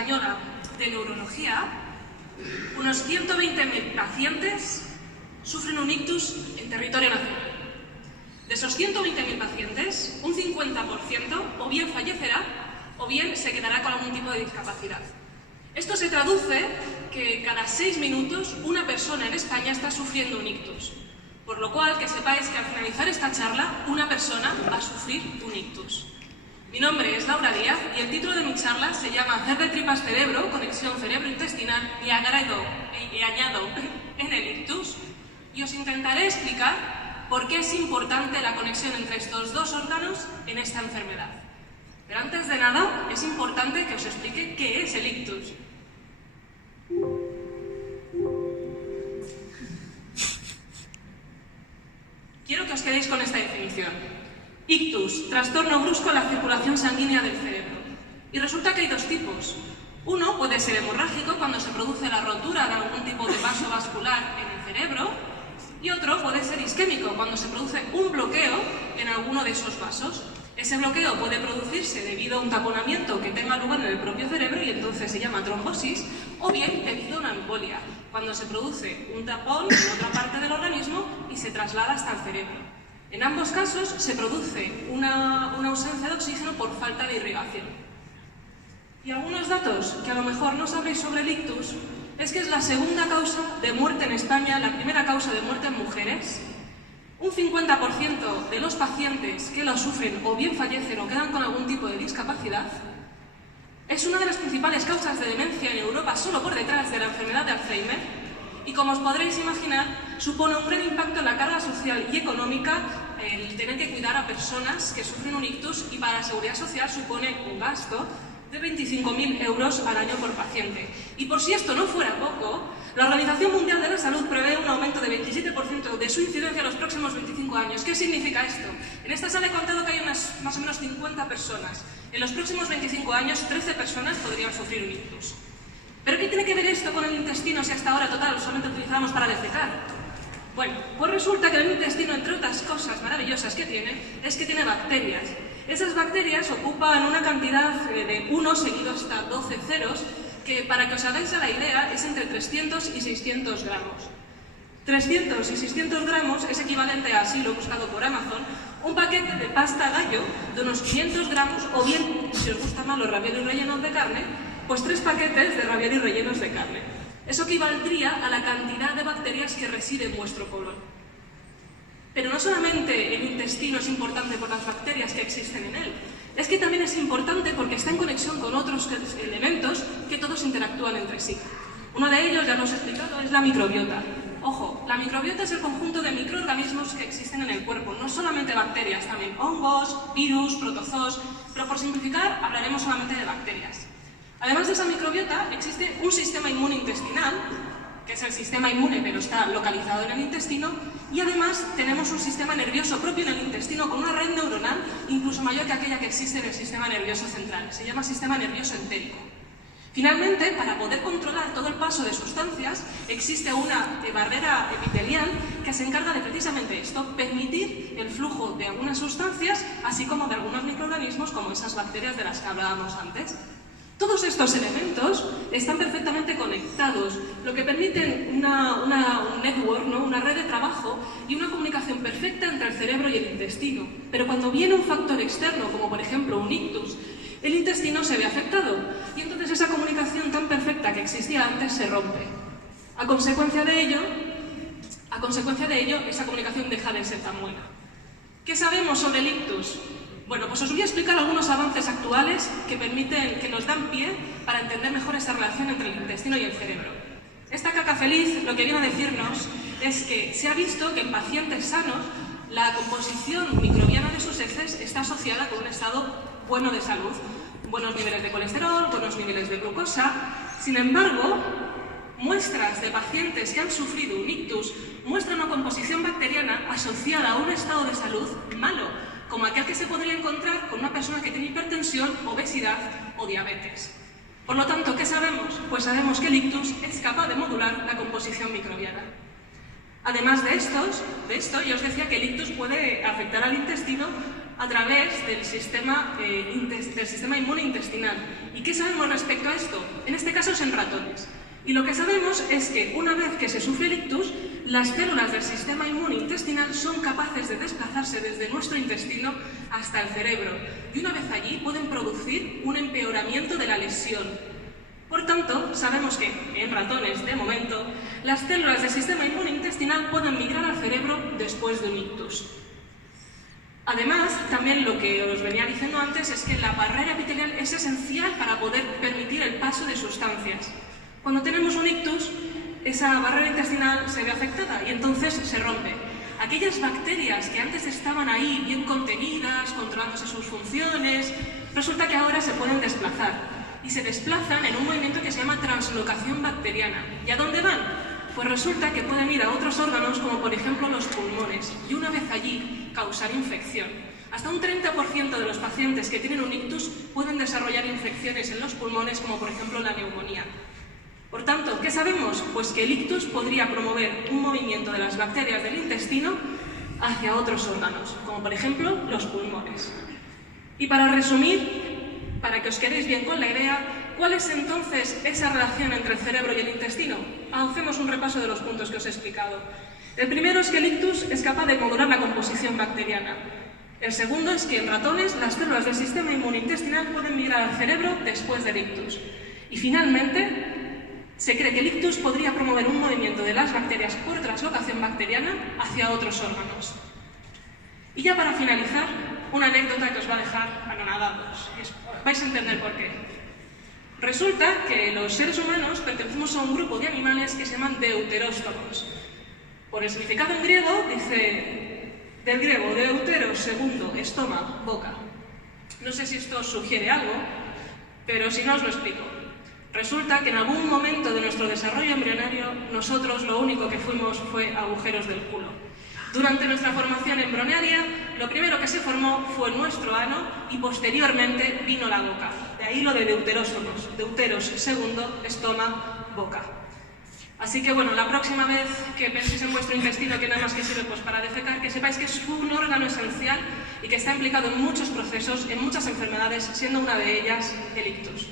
Española de Neurología, unos 120.000 pacientes sufren un ictus en territorio nacional. De esos 120.000 pacientes, un 50% o bien fallecerá o bien se quedará con algún tipo de discapacidad. Esto se traduce que cada 6 minutos una persona en España está sufriendo un ictus. Por lo cual, que sepáis que al finalizar esta charla, una persona va a sufrir un ictus. Mi nombre es Laura Díaz y el título de mi charla se llama Hacer de tripas cerebro, conexión cerebro-intestinal y añado en el ictus. Y os intentaré explicar por qué es importante la conexión entre estos dos órganos en esta enfermedad. Pero antes de nada, es importante que os explique qué es el ictus. Quiero que os quedéis con esta definición. Ictus, trastorno brusco en la circulación sanguínea del cerebro. Y resulta que hay dos tipos. Uno puede ser hemorrágico, cuando se produce la rotura de algún tipo de vaso vascular en el cerebro, y otro puede ser isquémico, cuando se produce un bloqueo en alguno de esos vasos. Ese bloqueo puede producirse debido a un taponamiento que tenga lugar en el propio cerebro y entonces se llama trombosis, o bien debido a una embolia, cuando se produce un tapón en otra parte del organismo y se traslada hasta el cerebro. En ambos casos se produce una ausencia de oxígeno por falta de irrigación. Y algunos datos que a lo mejor no sabréis sobre el ictus es que es la segunda causa de muerte en España, la primera causa de muerte en mujeres. Un 50% de los pacientes que lo sufren o bien fallecen o quedan con algún tipo de discapacidad. Es una de las principales causas de demencia en Europa, solo por detrás de la enfermedad de Alzheimer. Y como os podréis imaginar, supone un gran impacto en la carga social y económica el tener que cuidar a personas que sufren un ictus, y para la seguridad social supone un gasto de 25.000 euros al año por paciente. Y por si esto no fuera poco, la Organización Mundial de la Salud prevé un aumento de 27% de su incidencia en los próximos 25 años. ¿Qué significa esto? En esta sala he contado que hay más o menos 50 personas. En los próximos 25 años, 13 personas podrían sufrir un ictus. ¿Pero qué tiene que ver esto con el intestino si hasta ahora, total, solamente utilizamos para defecar? Bueno, pues resulta que el intestino, entre otras cosas maravillosas que tiene, es que tiene bacterias. Esas bacterias ocupan una cantidad de 1 seguido hasta 12 ceros, que para que os hagáis a la idea es entre 300 y 600 gramos. 300 y 600 gramos es equivalente a, así lo he buscado por Amazon, un paquete de pasta gallo de unos 500 gramos, o bien, si os gustan más los raviolis rellenos de carne, pues 3 paquetes de raviolis rellenos de carne. Eso equivaldría a la cantidad de bacterias que reside en vuestro colon. Pero no solamente el intestino es importante por las bacterias que existen en él, es que también es importante porque está en conexión con otros elementos que todos interactúan entre sí. Uno de ellos, ya lo os he explicado, es la microbiota. Ojo, la microbiota es el conjunto de microorganismos que existen en el cuerpo, no solamente bacterias, también hongos, virus, protozoos, pero por simplificar hablaremos solamente de bacterias. Además de esa microbiota, existe un sistema inmune intestinal, que es el sistema inmune, pero está localizado en el intestino, y además tenemos un sistema nervioso propio en el intestino con una red neuronal incluso mayor que aquella que existe en el sistema nervioso central. Se llama sistema nervioso entérico. Finalmente, para poder controlar todo el paso de sustancias, existe una barrera epitelial que se encarga de precisamente esto, permitir el flujo de algunas sustancias, así como de algunos microorganismos como esas bacterias de las que hablábamos antes. Todos estos elementos están perfectamente conectados, lo que permite un network, ¿no? Una red de trabajo y una comunicación perfecta entre el cerebro y el intestino. Pero cuando viene un factor externo, como por ejemplo un ictus, el intestino se ve afectado y entonces esa comunicación tan perfecta que existía antes se rompe. A consecuencia de ello, esa comunicación deja de ser tan buena. ¿Qué sabemos sobre el ictus? Bueno, pues os voy a explicar algunos avances actuales que nos dan pie para entender mejor esa relación entre el intestino y el cerebro. Esta caca feliz lo que viene a decirnos es que se ha visto que en pacientes sanos la composición microbiana de sus heces está asociada con un estado bueno de salud, buenos niveles de colesterol, buenos niveles de glucosa. Sin embargo, muestras de pacientes que han sufrido un ictus muestran una composición bacteriana asociada a un estado de salud malo, como aquel que se podría encontrar con una persona que tiene hipertensión, obesidad o diabetes. Por lo tanto, ¿qué sabemos? Pues sabemos que el ictus es capaz de modular la composición microbiana. Además de esto, yo os decía que el ictus puede afectar al intestino a través del sistema inmune intestinal. ¿Y qué sabemos respecto a esto? En este caso es en ratones. Y lo que sabemos es que una vez que se sufre el ictus, las células del sistema inmune intestinal son capaces de desplazarse desde nuestro intestino hasta el cerebro. Y una vez allí pueden producir un empeoramiento de la lesión. Por tanto, sabemos que en ratones, de momento, las células del sistema inmune intestinal pueden migrar al cerebro después de un ictus. Además, también lo que os venía diciendo antes es que la barrera epitelial es esencial para poder permitir el paso de sustancias. Cuando tenemos un ictus, esa barrera intestinal se ve afectada y entonces se rompe. Aquellas bacterias que antes estaban ahí bien contenidas, controlándose sus funciones, resulta que ahora se pueden desplazar. Y se desplazan en un movimiento que se llama translocación bacteriana. ¿Y a dónde van? Pues resulta que pueden ir a otros órganos, como por ejemplo los pulmones, y una vez allí causar infección. Hasta un 30% de los pacientes que tienen un ictus pueden desarrollar infecciones en los pulmones, como por ejemplo la neumonía. Por tanto, ¿qué sabemos? Pues que el ictus podría promover un movimiento de las bacterias del intestino hacia otros órganos, como por ejemplo los pulmones. Y para resumir, para que os quedéis bien con la idea, ¿cuál es entonces esa relación entre el cerebro y el intestino? Hacemos un repaso de los puntos que os he explicado. El primero es que el ictus es capaz de modular la composición bacteriana. El segundo es que en ratones las células del sistema inmune intestinal pueden migrar al cerebro después del ictus. Y finalmente, se cree que el ictus podría promover un movimiento de las bacterias por translocación bacteriana hacia otros órganos. Y ya para finalizar, una anécdota que os va a dejar anonadados. Vais a entender por qué. Resulta que los seres humanos pertenecemos a un grupo de animales que se llaman deuteróstomos. Por el significado en griego, dice del griego deuteros, segundo, estoma, boca. No sé si esto os sugiere algo, pero si no os lo explico. Resulta que en algún momento de nuestro desarrollo embrionario, nosotros lo único que fuimos fue agujeros del culo. Durante nuestra formación embrionaria, lo primero que se formó fue nuestro ano y posteriormente vino la boca. De ahí lo de deuteróstomos, deuteros, segundo, estoma, boca. Así que bueno, la próxima vez que penséis en vuestro intestino, que nada más que sirve pues para defecar, que sepáis que es un órgano esencial y que está implicado en muchos procesos, en muchas enfermedades, siendo una de ellas el ictus.